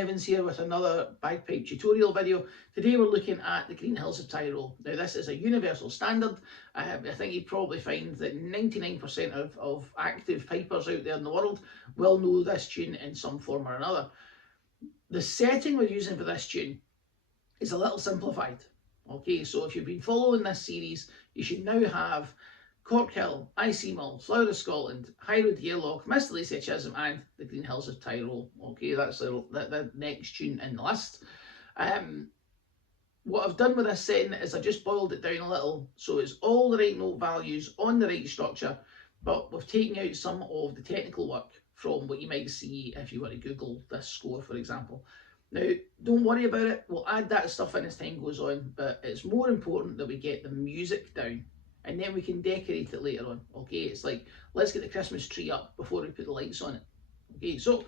Nevans here with another bagpipe tutorial video. Today we're looking at the Green Hills of Tyrol. Now this is a universal standard. I think you probably find that 99% of active pipers out there in the world will know this tune in some form or another. The setting we're using for this tune is a little simplified. Okay, so if you've been following this series, you should now have Cork Hill, IC Mull, Flower of Scotland, High Road Gairloch, Mr Lacey Chisholm and the Green Hills of Tyrol. Okay, that's the next tune in the list. What I've done with this setting is I just boiled it down a little, so it's all the right note values on the right structure, but we've taken out some of the technical work from what you might see if you were to Google this score, for example. Now, don't worry about it, we'll add that stuff in as time goes on, but it's more important that we get the music down and then we can decorate it later on. Okay, it's like, let's get the Christmas tree up before we put the lights on it. Okay, so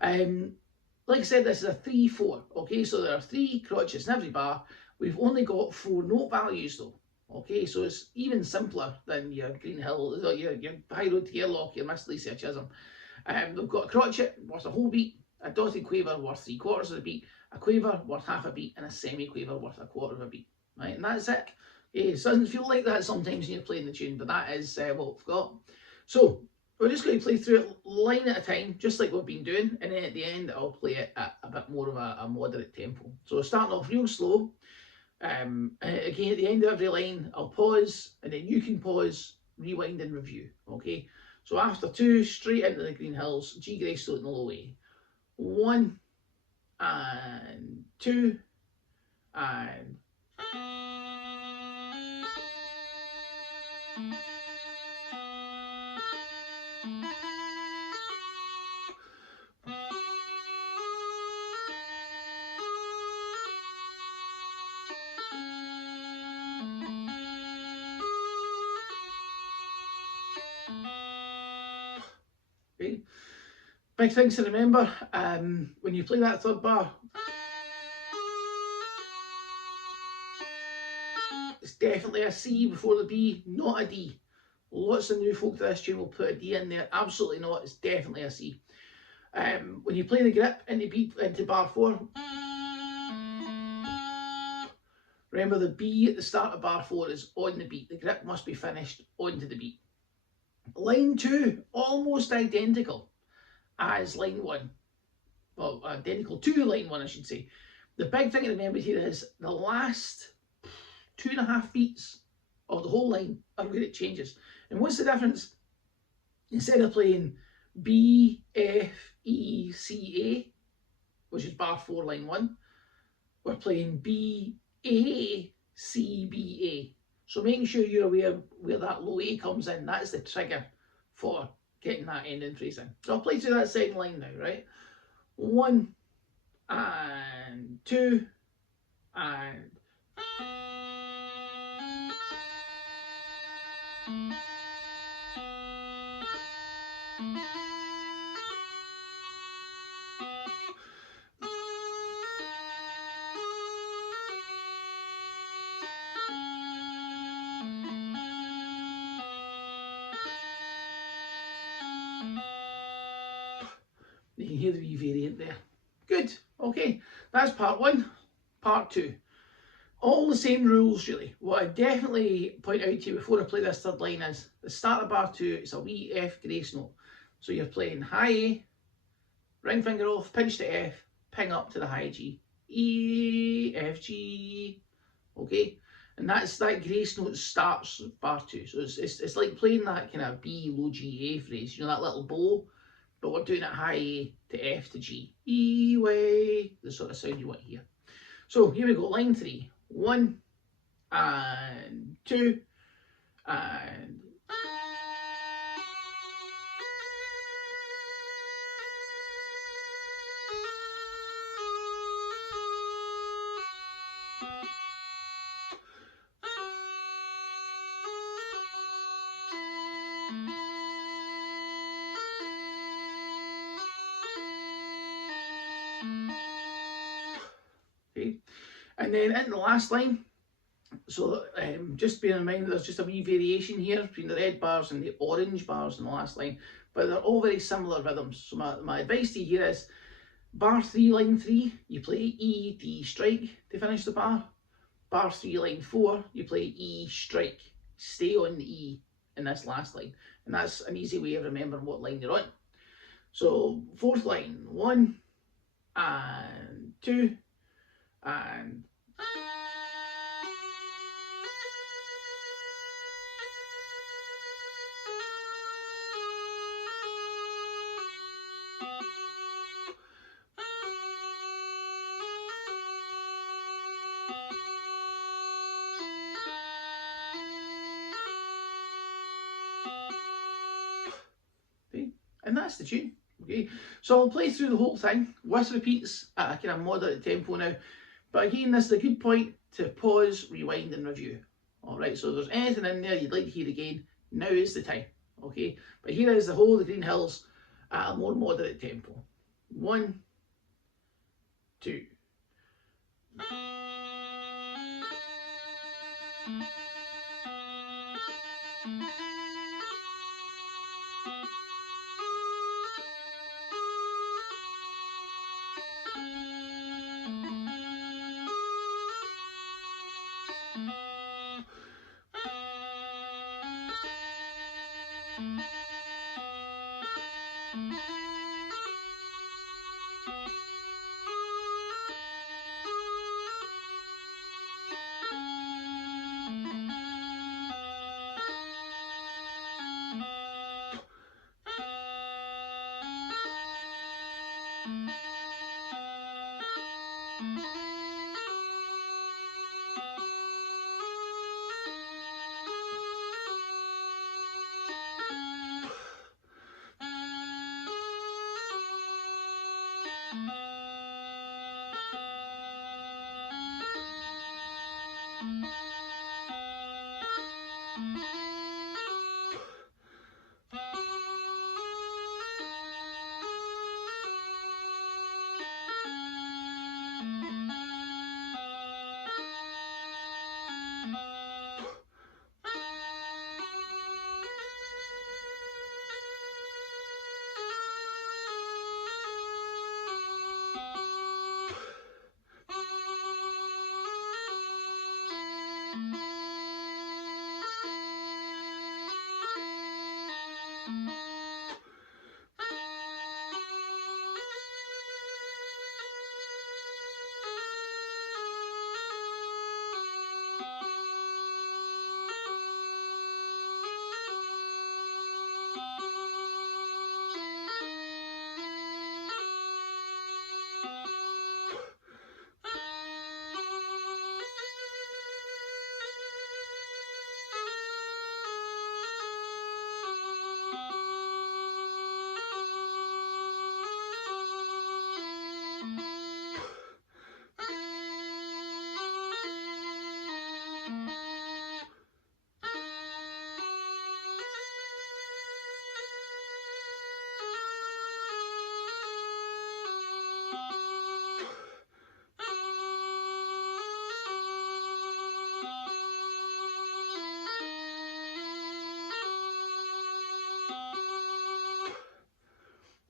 like I said, this is a 3/4. Okay, so there are 3 crotchets in every bar. We've only got 4 note values though. Okay, so it's even simpler than your Green Hill, your High Road Gairloch, your Mr Lacey Chisholm. We've got a crotchet worth a whole beat, a dotted quaver worth 3/4 of a beat, a quaver worth half a beat, and a semi-quaver worth 1/4 of a beat. Right, and that's it. It doesn't feel like that sometimes when you're playing the tune, but that is what we've got. So we're just going to play through it line at a time, just like we've been doing, and then at the end I'll play it at a bit more of a moderate tempo. So starting off real slow. Again, at the end of every line I'll pause, and then you can pause, rewind and review. Okay, so after 2, straight into the Green Hills, G grace note in the low A. 1 and 2 and okay. Big things to remember, when you play that 3rd bar, it's definitely a C before the B, not a D. Lots of new folk to this tune will put a D in there. Absolutely not, it's definitely a C. When you play the grip into bar 4, remember the B at the start of bar 4 is on the beat. The grip must be finished onto the beat. Line 2, almost identical as line 1. Well, identical to line 1, I should say. The big thing to remember here is the last 2.5 beats of the whole line are where it changes. And what's the difference? Instead of playing B, F, E, C, A, which is bar 4, line 1, we're playing B, A, C, B, A. So making sure you're aware where that low A comes in, that's the trigger for getting that ending phrase in. So I'll play through that second line now, right? 1 and 2 and you can hear the wee variant there. Good, okay, that's part 1. Part 2. All the same rules really. What I definitely point out to you before I play this 3rd line is the start of bar 2, it's a wee F grace note. So you're playing high A, ring finger off, pinch to F, ping up to the high G. E, F, G, okay? And that grace note starts bar 2. So it's like playing that kind of B, low G, A phrase, you know, that little bow, but we're doing it high A to F to G. E, way, the sort of sound you want to hear. So here we go, line 3. 1 and 2 and okay. And then in the last line, so just bear in mind there's just a wee variation here between the red bars and the orange bars in the last line, but they're all very similar rhythms. So my advice to you here is Bar 3, line 3, you play E, D, strike to finish the bar. Bar 3, line 4, you play E, strike. Stay on the E in this last line. And that's an easy way of remembering what line you're on. So, fourth line, 1 and 2 and and that's the tune. Okay, so I'll play through the whole thing with repeats at a kind of moderate tempo now. But again, this is a good point to pause, rewind, and review. All right, so if there's anything in there you'd like to hear again, now is the time. Okay, but here is the whole of the Green Hills at a more moderate tempo. 1, 2.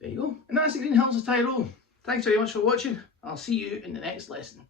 There you go. And that's the Green Hills of Tyrol. Thanks very much for watching. I'll see you in the next lesson.